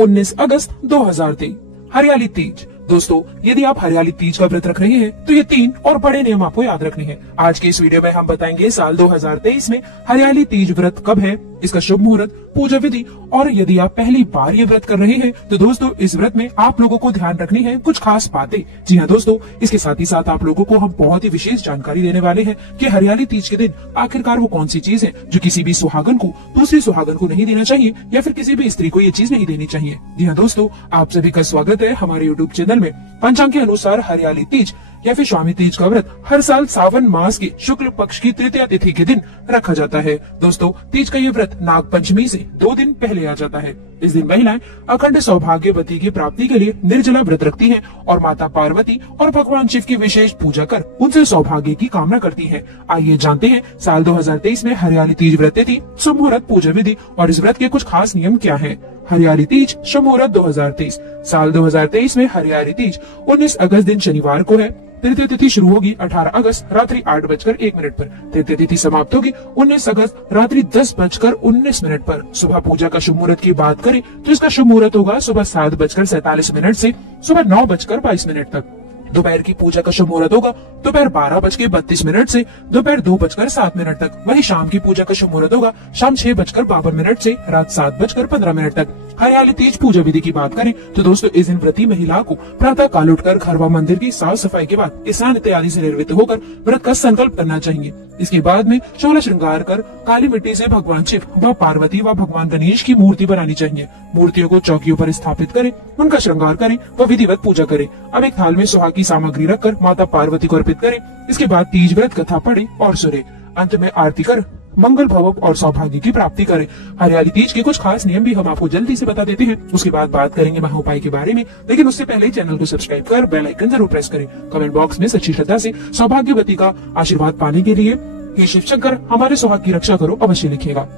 19 अगस्त 2023 हरियाली तीज। दोस्तों, यदि आप हरियाली तीज का व्रत रख रहे हैं तो ये 3 और बड़े नियम आपको याद रखने हैं। आज के इस वीडियो में हम बताएंगे साल 2023 में हरियाली तीज व्रत कब है, इसका शुभ मुहूर्त, पूजा विधि, और यदि आप पहली बार ये व्रत कर रहे हैं तो दोस्तों इस व्रत में आप लोगों को ध्यान रखनी है कुछ खास बातें। जी हाँ दोस्तों, इसके साथ ही साथ आप लोगों को हम बहुत ही विशेष जानकारी देने वाले हैं कि हरियाली तीज के दिन आखिरकार वो कौन सी चीज है जो किसी भी सुहागन को दूसरी सुहागन को नहीं देना चाहिए या फिर किसी भी स्त्री को ये चीज नहीं देनी चाहिए। जी हाँ दोस्तों, आप सभी का स्वागत है हमारे यूट्यूब चैनल में। पंचांग के अनुसार हरियाली तीज या फिर स्वामी तीज का व्रत हर साल सावन मास की शुक्ल पक्ष की तृतीया तिथि के दिन रखा जाता है। दोस्तों, तीज का ये व्रत नाग पंचमी से 2 दिन पहले आ जाता है। इस दिन महिलाएं अखंड सौभाग्यवती की प्राप्ति के लिए निर्जला व्रत रखती हैं और माता पार्वती और भगवान शिव की विशेष पूजा कर उनसे सौभाग्य की कामना करती हैं। आइए जानते हैं साल 2023 में हरियाली तीज व्रत तिथि, शुभ मुहूर्त, पूजा विधि और इस व्रत के कुछ खास नियम क्या हैं। हरियाली तीज शुभ मुहूर्त 2023। साल 2023 में हरियाली तीज 19 अगस्त दिन शनिवार को है। तृतीय तिथि शुरू होगी 18 अगस्त रात्रि 8:01 पर। तृतीय तिथि समाप्त होगी 19 अगस्त रात्रि 10:19 पर। सुबह पूजा का शुभ मुहूर्त की बात करें तो इसका शुभ मुहूर्त होगा सुबह 7:47 से सुबह 9:22 तक। दोपहर की पूजा का शुभ मुहूर्त होगा दोपहर 12:32 से दोपहर 2:07 तक। वही शाम की पूजा का शुभ मुहूर्त होगा शाम 6:52 से रात 7:15 तक। हरियाली तीज पूजा विधि की बात करें तो दोस्तों इस दिन व्रती महिला को प्रातः काल उठकर घर व मंदिर की साफ सफाई के बाद स्नान इत्यादि से निर्वृत्त होकर व्रत का संकल्प करना चाहिए। इसके बाद में 16 श्रृंगार कर काली मिट्टी से भगवान शिव व पार्वती व भगवान गणेश की मूर्ति बनानी चाहिए। मूर्तियों को चौकियों पर स्थापित करें, उनका श्रृंगार करें व विधिवत पूजा करें। अब एक थाल में सुहाग की सामग्री रखकर माता पार्वती को अर्पित करें। इसके बाद तीज व्रत कथा पढ़े और सुने। अंत में आरती कर मंगल भव और सौभाग्य की प्राप्ति करें। हरियाली तीज के कुछ खास नियम भी हम आपको जल्दी से बता देते हैं, उसके बाद बात करेंगे महा उपाय के बारे में। लेकिन उससे पहले चैनल को सब्सक्राइब कर बेल आइकन जरूर प्रेस करें। कमेंट बॉक्स में सच्ची श्रद्धा से सौभाग्यवती का आशीर्वाद पाने के लिए हे शिव शंकर हमारे सौभाग्य की रक्षा करो अवश्य लिखिएगा।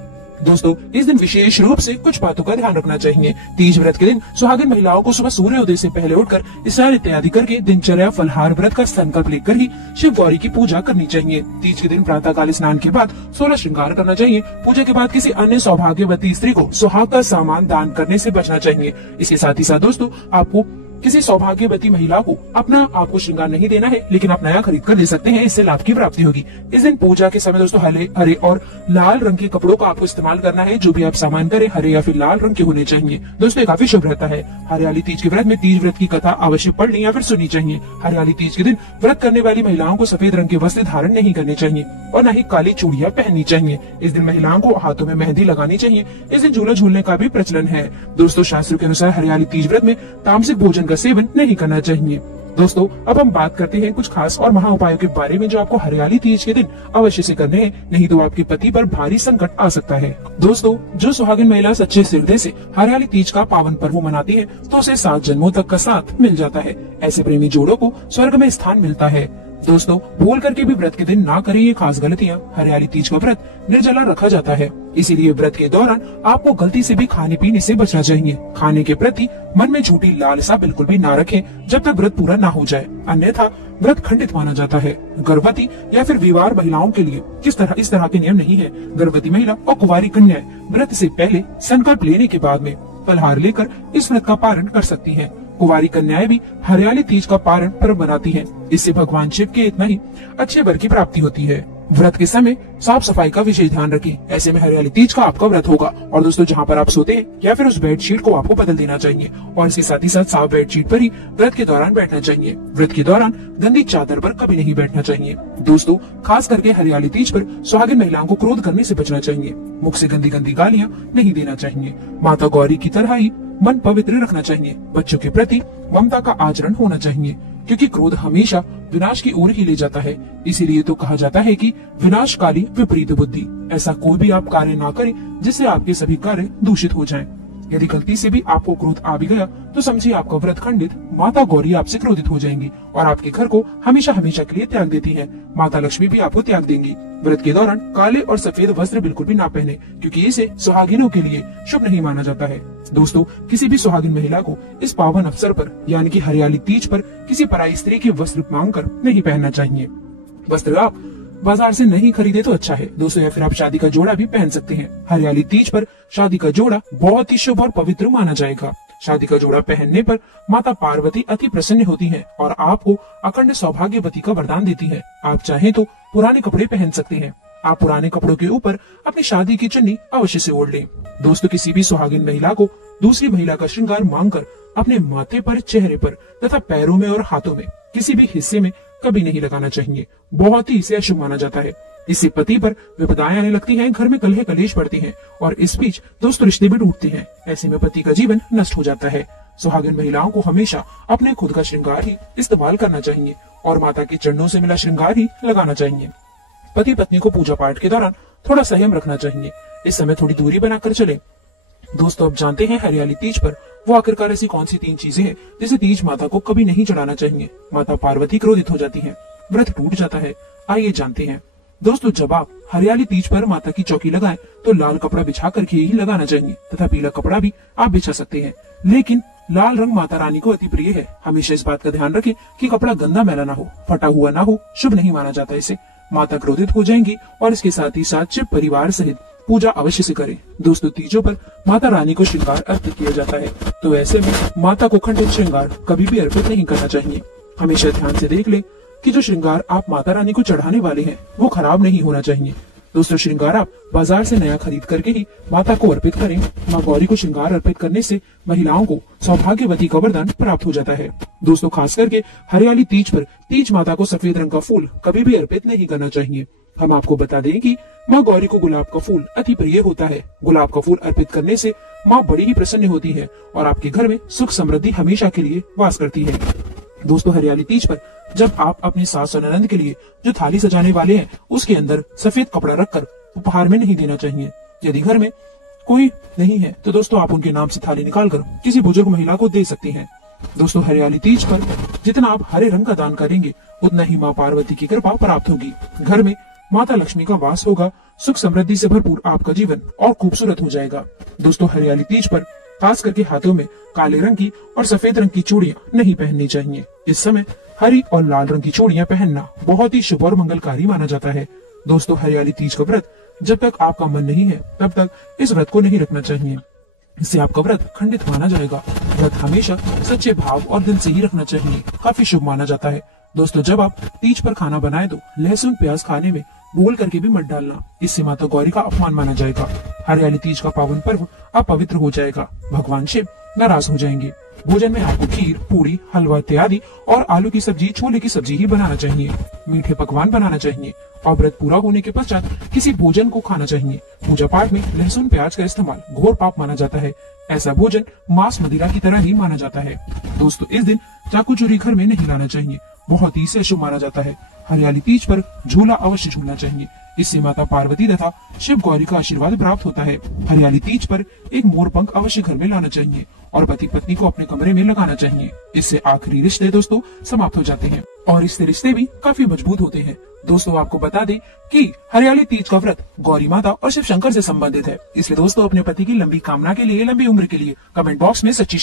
दोस्तों, इस दिन विशेष रूप से कुछ बातों का ध्यान रखना चाहिए। तीज व्रत के दिन सुहागिन महिलाओं को सुबह सूर्योदय से पहले उठकर स्नान इत्यादि करके दिनचर्या फलहार व्रत का संकल्प लेकर ही शिव गौरी की पूजा करनी चाहिए। तीज के दिन प्रातः काल स्नान के बाद 16 श्रृंगार करना चाहिए। पूजा के बाद किसी अन्य सौभाग्यवती स्त्री को सुहाग का सामान दान करने से बचना चाहिए। इसके साथ ही साथ दोस्तों, आपको किसी सौभाग्यवती महिला को अपना आपको श्रृंगार नहीं देना है, लेकिन आप नया खरीद कर दे सकते हैं, इससे लाभ की प्राप्ति होगी। इस दिन पूजा के समय दोस्तों हरे और लाल रंग के कपड़ों का आपको इस्तेमाल करना है। जो भी आप सामान करें हरे या फिर लाल रंग के होने चाहिए। दोस्तों, ये काफी शुभ रहता है। हरियाली तीज के व्रत में तीज व्रत की कथा अवश्य पढ़नी या फिर सुननी चाहिए। हरियाली तीज के दिन व्रत करने वाली महिलाओं को सफेद रंग के वस्त्र धारण नहीं करने चाहिए और न ही काली चूड़ियां पहननी चाहिए। इस दिन महिलाओं को हाथों में मेहंदी लगानी चाहिए। इस दिन झूला झूलने का भी प्रचलन है। दोस्तों, शास्त्रों के अनुसार हरियाली तीज व्रत में तामसिक भोजन का सेवन नहीं करना चाहिए। दोस्तों, अब हम बात करते हैं कुछ खास और महा उपायों के बारे में जो आपको हरियाली तीज के दिन अवश्य से करने हैं, नहीं तो आपके पति पर भारी संकट आ सकता है। दोस्तों, जो सुहागिन महिला सच्चे हृदय से हरियाली तीज का पावन पर्व मनाती है तो उसे 7 जन्मों तक का साथ मिल जाता है। ऐसे प्रेमी जोड़ों को स्वर्ग में स्थान मिलता है। दोस्तों, भूल करके भी व्रत के दिन ना करें ये खास गलतियां। हरियाली तीज का व्रत निर्जला रखा जाता है, इसीलिए व्रत के दौरान आपको गलती से भी खाने पीने से बचना चाहिए। खाने के प्रति मन में झूठी लालसा बिल्कुल भी ना रखें जब तक व्रत पूरा ना हो जाए, अन्यथा व्रत खंडित माना जाता है। गर्भवती या फिर विवाह महिलाओं के लिए इस तरह के नियम नहीं है। गर्भवती महिला और कुंवारी कन्याएं व्रत से पहले संकल्प लेने के बाद में फलहार लेकर इस व्रत का पारण कर सकती हैं। कुंवारी कन्याएं भी हरियाली तीज का पारण पर्व बनाती हैं। इससे भगवान शिव के इतना ही अच्छे वर की प्राप्ति होती है। व्रत के समय साफ सफाई का विशेष ध्यान रखें। ऐसे में हरियाली तीज का आपका व्रत होगा। और दोस्तों, जहाँ पर आप सोते हैं या फिर उस बेडशीट को आपको बदल देना चाहिए और इसके साथ ही साथ साफ बेडशीट पर ही व्रत के दौरान बैठना चाहिए। व्रत के दौरान गंदी चादर पर कभी नहीं बैठना चाहिए। दोस्तों, खास करके हरियाली तीज पर सुहागिन महिलाओं को क्रोध करने से बचना चाहिए। मुख से गंदी गंदी गालियां नहीं देना चाहिए। माता गौरी की तरह ही मन पवित्र रखना चाहिए। बच्चों के प्रति ममता का आचरण होना चाहिए, क्योंकि क्रोध हमेशा विनाश की ओर ही ले जाता है। इसीलिए तो कहा जाता है कि विनाशकारी विपरीत बुद्धि। ऐसा कोई भी आप कार्य ना करें जिससे आपके सभी कार्य दूषित हो जाएं। यदि गलती से भी आपको क्रोध आ भी गया तो समझिए आपका व्रत खंडित। माता गौरी आपसे क्रोधित हो जाएंगी और आपके घर को हमेशा हमेशा के लिए त्याग देती है। माता लक्ष्मी भी आपको त्याग देंगी। व्रत के दौरान काले और सफेद वस्त्र बिल्कुल भी ना पहने, क्योंकि इसे सुहागिनों के लिए शुभ नहीं माना जाता है। दोस्तों, किसी भी सुहागिन महिला को इस पावन अवसर पर यानी कि हरियाली तीज पर किसी पराई स्त्री के वस्त्र मांगकर नहीं पहनना चाहिए। वस्त्र आप बाजार से नहीं खरीदे तो अच्छा है दोस्तों, या फिर आप शादी का जोड़ा भी पहन सकते हैं। हरियाली तीज पर शादी का जोड़ा बहुत ही शुभ और पवित्र माना जाएगा। शादी का जोड़ा पहनने पर माता पार्वती अति प्रसन्न होती हैं और आपको अखंड सौभाग्यवती का वरदान देती है। आप चाहें तो पुराने कपड़े पहन सकते हैं। आप पुराने कपड़ों के ऊपर अपनी शादी की चुन्नी अवश्य से ओढ़ लें। दोस्तों, किसी भी सुहागिन महिला को दूसरी महिला का श्रृंगार मांगकर अपने माथे पर, चेहरे पर तथा पैरों में और हाथों में किसी भी हिस्से में कभी नहीं लगाना चाहिए। बहुत ही इसे अशुभ माना जाता है। इससे पति पर विपदाएं आने लगती हैं, घर में कलह कलेश बढ़ती हैं और इस बीच दोस्तों रिश्ते भी टूटते हैं। ऐसे में पति का जीवन नष्ट हो जाता है। सुहागिन महिलाओं को हमेशा अपने खुद का श्रृंगार ही इस्तेमाल करना चाहिए और माता के चरणों से मिला श्रृंगार ही लगाना चाहिए। पति पत्नी को पूजा पाठ के दौरान थोड़ा संयम रखना चाहिए। इस समय थोड़ी दूरी बनाकर चले। दोस्तों, अब जानते हैं हरियाली तीज पर वो आखिरकार ऐसी कौन सी 3 चीजें हैं जिसे तीज माता को कभी नहीं चढ़ाना चाहिए। माता पार्वती क्रोधित हो जाती है, व्रत टूट जाता है। आइए जानते हैं। दोस्तों, जब आप हरियाली तीज पर माता की चौकी लगाएं तो लाल कपड़ा बिछा करके ही लगाना चाहिए तथा पीला कपड़ा भी आप बिछा सकते हैं, लेकिन लाल रंग माता रानी को अति प्रिय है। हमेशा इस बात का ध्यान रखें कि कपड़ा गंदा मैला ना हो, फटा हुआ ना हो, शुभ नहीं माना जाता इसे। माता क्रोधित हो जाएंगी और इसके साथ ही साथ शिव परिवार सहित पूजा अवश्य से करें। दोस्तों, तीजों पर माता रानी को श्रृंगार अर्पित किया जाता है, तो ऐसे में माता को खंडित श्रृंगार कभी भी अर्पित नहीं करना चाहिए। हमेशा ध्यान से देख ले कि जो श्रृंगार आप माता रानी को चढ़ाने वाले हैं वो खराब नहीं होना चाहिए। दोस्तों, श्रृंगार आप बाजार से नया खरीद करके ही माता को अर्पित करें। माँ गौरी को श्रृंगार अर्पित करने से महिलाओं को सौभाग्यवती का वरदान प्राप्त हो जाता है। दोस्तों, खास करके हरियाली तीज पर तीज माता को सफेद रंग का फूल कभी भी अर्पित नहीं करना चाहिए। हम आपको बता दें कि माँ गौरी को गुलाब का फूल अति प्रिय होता है। गुलाब का फूल अर्पित करने से माँ बड़ी ही प्रसन्न होती है और आपके घर में सुख समृद्धि हमेशा के लिए वास करती है। दोस्तों, हरियाली तीज पर जब आप अपने सास और ननद के लिए जो थाली सजाने वाले हैं उसके अंदर सफेद कपड़ा रखकर उपहार में नहीं देना चाहिए। यदि घर में कोई नहीं है तो दोस्तों आप उनके नाम से थाली निकालकर किसी बुजुर्ग महिला को दे सकती हैं। दोस्तों, हरियाली तीज पर जितना आप हरे रंग का दान करेंगे उतना ही माँ पार्वती की कृपा प्राप्त होगी। घर में माता लक्ष्मी का वास होगा। सुख समृद्धि से भरपूर आपका जीवन और खूबसूरत हो जाएगा। दोस्तों, हरियाली तीज पर खास करके हाथों में काले रंग की और सफेद रंग की चूड़ियां नहीं पहननी चाहिए। इस समय हरी और लाल रंग की चूड़ियां पहनना बहुत ही शुभ और मंगलकारी माना जाता है। दोस्तों, हरियाली तीज का व्रत जब तक आपका मन नहीं है तब तक इस व्रत को नहीं रखना चाहिए। इससे आपका व्रत खंडित माना जाएगा। व्रत हमेशा सच्चे भाव और दिल से ही रखना चाहिए, काफी शुभ माना जाता है। दोस्तों, जब आप तीज पर खाना बनाए तो लहसुन प्याज खाने में भूल करके भी मत डालना, इससे माता गौरी का अपमान माना जाएगा। हरियाली तीज का पावन पर्व अपवित्र हो जाएगा। भगवान शिव नाराज हो जाएंगे। भोजन में आपको खीर, पूरी, हलवा इत्यादि और आलू की सब्जी, छोले की सब्जी ही बनाना चाहिए। मीठे पकवान बनाना चाहिए और व्रत पूरा होने के पश्चात किसी भोजन को खाना चाहिए। पूजा पाठ में लहसुन प्याज का इस्तेमाल घोर पाप माना जाता है। ऐसा भोजन मांस मदिरा की तरह ही माना जाता है। दोस्तों, इस दिन चाकू चूरी घर में नहीं लाना चाहिए, बहुत ही इसे अशुभ माना जाता है। हरियाली तीज पर झूला अवश्य झूलना चाहिए, इससे माता पार्वती तथा शिव गौरी का आशीर्वाद प्राप्त होता है। हरियाली तीज पर एक मोर पंख अवश्य घर में लाना चाहिए और पति पत्नी को अपने कमरे में लगाना चाहिए। इससे आखिरी रिश्ते दोस्तों समाप्त हो जाते हैं और इससे रिश्ते भी काफी मजबूत होते हैं। दोस्तों, आपको बता दें कि हरियाली तीज का व्रत गौरी माता और शिव शंकर से संबंधित है, इसलिए दोस्तों अपने पति की लंबी कामना के लिए, लंबी उम्र के लिए कमेंट बॉक्स में सच्ची